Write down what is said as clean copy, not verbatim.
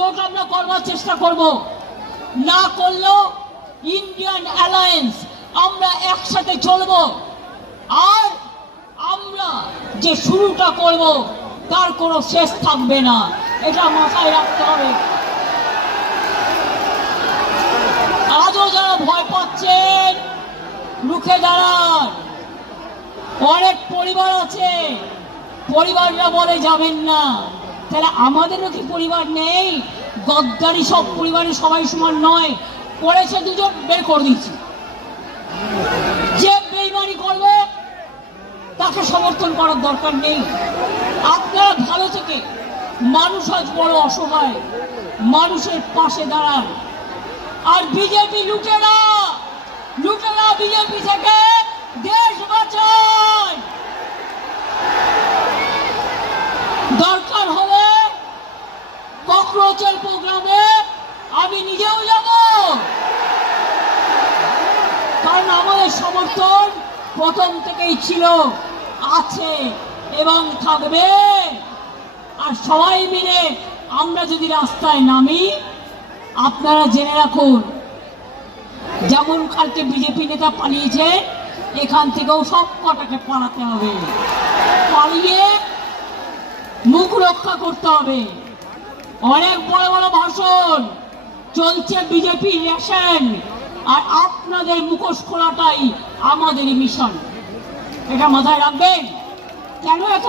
জোট আমরা করবার চেষ্টা করব, না করলেও ইন্ডিয়ান অ্যালায়েন্স আমরা একসাথে চলব। আর আমরা যে শুরুটা করব তার কোনো শেষ থাকবে না, এটা মাথায় রাখতে হবে। আজও যারা ভয় পাচ্ছেন রুখে দাঁড়ান। অনেক পরিবার আছে, পরিবাররা বলে যাবেন না, তাহলে আমাদেরও কি পরিবার নেই? গদ্দারি সব পরিবারের সবাই সমান নয়। করেছে দুজন, বের করে দিচ্ছি। যে বেইমানি করবে তাকে সমর্থন করার দরকার নেই। আপনারা ভালো থেকে, মানুষ আজ বড় অসহায়, মানুষের পাশে দাঁড়ান। আর বিজেপি লুটেরা বিজেপি থেকে দেশ বাঁচান। দরকার হলে ককরোচের প্রোগ্রামে আমি নিজেও যাব, কারণ আমাদের সমর্থন প্রথম থেকেই ছিল, আছে এবং থাকবে। আর সবাই মিলে আমরা যদি রাস্তায় নামি, আপনারা জেনে রাখুন, যেমন কালকে বিজেপি নেতা পালিয়েছে, এখান থেকেও সব কটাকে পালাতে হবে, পালিয়ে মুখ রক্ষা করতে হবে। অনেক বড় বড় ভাষণ চলছে বিজেপি রেশন, আর আপনাদের মুখোশ খোলাটাই আমাদের মিশন, এটা মাথায় রাখবেন। কেন এত